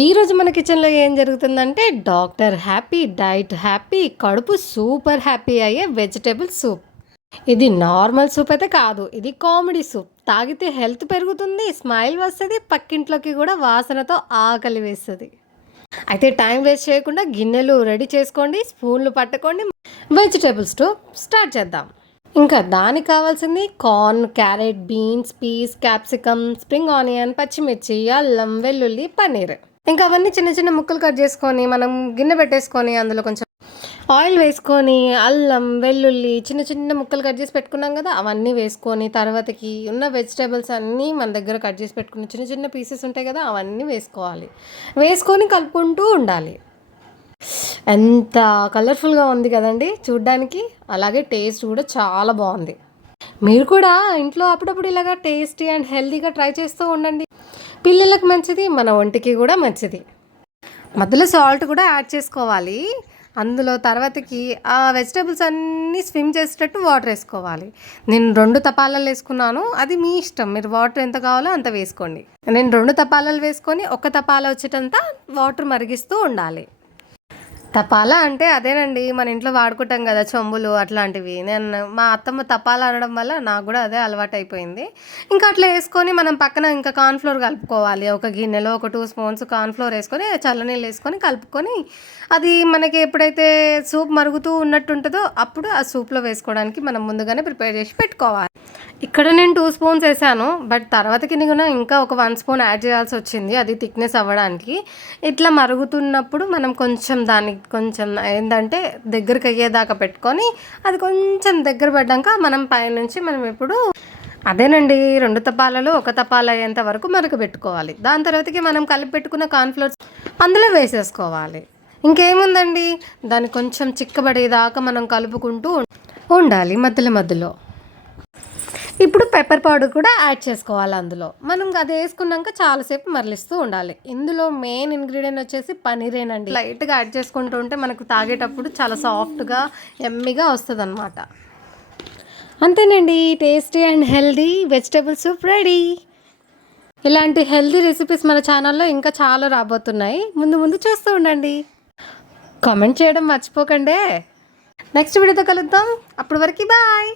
ఈరోజు మన కిచెన్లో ఏం జరుగుతుందంటే డాక్టర్ హ్యాపీ, డైట్ హ్యాపీ, కడుపు సూపర్ హ్యాపీ అయ్యే వెజిటేబుల్ సూప్. ఇది నార్మల్ సూప్ అయితే కాదు, ఇది కామెడీ సూప్. తాగితే హెల్త్ పెరుగుతుంది, స్మైల్ వస్తుంది, పక్కింట్లోకి కూడా వాసనతో ఆకలి వేస్తుంది. అయితే టైం వేస్ట్ చేయకుండా గిన్నెలు రెడీ చేసుకోండి, స్పూన్లు పట్టుకోండి, వెజిటేబుల్ సూప్ స్టార్ట్ చేద్దాం. ఇంకా దానికి కావాల్సింది corn, carrot, beans, peas, capsicum, spring onion, పచ్చిమిర్చి, అల్లం, వెల్లుల్లి, పన్నీర్. ఇంకా అవన్నీ చిన్న చిన్న ముక్కలు కట్ చేసుకొని మనం గిన్నె పెట్టేసుకొని అందులో కొంచెం ఆయిల్ వేసుకొని అల్లం, వెల్లుల్లి చిన్న చిన్న ముక్కలు కట్ చేసి పెట్టుకున్నాం కదా, అవన్నీ వేసుకొని తర్వాతకి ఉన్న వెజిటేబుల్స్ అన్నీ మన దగ్గర కట్ చేసి పెట్టుకున్న చిన్న చిన్న పీసెస్ ఉంటాయి కదా, అవన్నీ వేసుకోవాలి. వేసుకొని కలుపుకుంటూ ఉండాలి. ఎంత కలర్ఫుల్గా ఉంది కదండి చూడ్డానికి, అలాగే టేస్ట్ కూడా చాలా బాగుంది. మీరు కూడా ఇంట్లో అప్పుడప్పుడు ఇలాగా టేస్టీ అండ్ హెల్తీగా ట్రై చేస్తూ ఉండండి. పిల్లలకు మంచిది, మన ఒంటికి కూడా మంచిది. మధ్యలో సాల్ట్ కూడా యాడ్ చేసుకోవాలి. అందులో తర్వాతకి ఆ వెజిటేబుల్స్ అన్నీ స్విమ్ చేసేటట్టు వాటర్ వేసుకోవాలి. నేను 2 తపాలాలు వేసుకున్నాను, అది మీ ఇష్టం. మీరు వాటర్ ఎంత కావాలో అంత వేసుకోండి. నేను 2 తపాలాలు వేసుకొని 1 తపాలా వచ్చేటంత వాటర్ మరిగిస్తూ ఉండాలి. తపాలా అంటే అదేనండి, మన ఇంట్లో వాడుకుంటాం కదా చెంబులు అట్లాంటివి. మా అత్తమ్మ తపాలా అనడం వల్ల నాకు కూడా అదే అలవాటు అయిపోయింది. ఇంకా అట్లా వేసుకొని మనం పక్కన ఇంకా కార్న్ఫ్లోర్ కలుపుకోవాలి. ఒక గిన్నెలో ఒక 2 స్పూన్స్ కార్న్ఫ్లోర్ వేసుకొని చల్లనీళ్ళు వేసుకొని కలుపుకొని, అది మనకి ఎప్పుడైతే సూప్ మరుగుతూ ఉన్నట్టు ఉంటుందో అప్పుడు ఆ సూప్లో వేసుకోవడానికి మనం ముందుగానే ప్రిపేర్ చేసి పెట్టుకోవాలి. ఇక్కడ నేను 2 స్పూన్స్ వేసాను, బట్ తర్వాతకి నేను ఇంకా ఒక 1 స్పూన్ యాడ్ చేయాల్సి వచ్చింది, అది థిక్నెస్ అవ్వడానికి. ఇట్లా మరుగుతున్నప్పుడు మనం కొంచెం దానికి కొంచెం ఏంటంటే దగ్గరికి అయ్యేదాకా పెట్టుకొని, అది కొంచెం దగ్గర పడ్డాక మనం పైనుంచి మనం ఇప్పుడు అదేనండి 2 తపాలలో 1 తపాల అయ్యేంత వరకు మరగబెట్టుకోవాలి. దాని తర్వాతకి మనం కలిపి పెట్టుకున్న కార్న్ఫ్లోర్స్ అందులో వేసేసుకోవాలి. ఇంకేముందండి, దాన్ని కొంచెం చిక్కబడేదాకా మనం కలుపుకుంటూ ఉండాలి మధ్యలో మధ్యలో. ఇప్పుడు పెప్పర్ పౌడర్ కూడా యాడ్ చేసుకోవాలి అందులో. మనం అది వేసుకున్నాక చాలాసేపు మరలిస్తూ ఉండాలి. ఇందులో మెయిన్ ఇంగ్రీడియంట్ వచ్చేసి పనీరేనండి. లైట్గా యాడ్ చేసుకుంటూ ఉంటే మనకు తాగేటప్పుడు చాలా సాఫ్ట్గా ఎమ్మీగా వస్తుంది అన్నమాట. అంతేనండి, tasty and healthy vegetable soup ready. ఇలాంటి హెల్దీ రెసిపీస్ మన ఛానల్లో ఇంకా చాలా రాబోతున్నాయి. ముందు ముందు చూస్తూ ఉండండి. కామెంట్ చేయడం మర్చిపోకండి. నెక్స్ట్ వీడియోతో కలుద్దాం. అప్పటి వరకు బాయ్.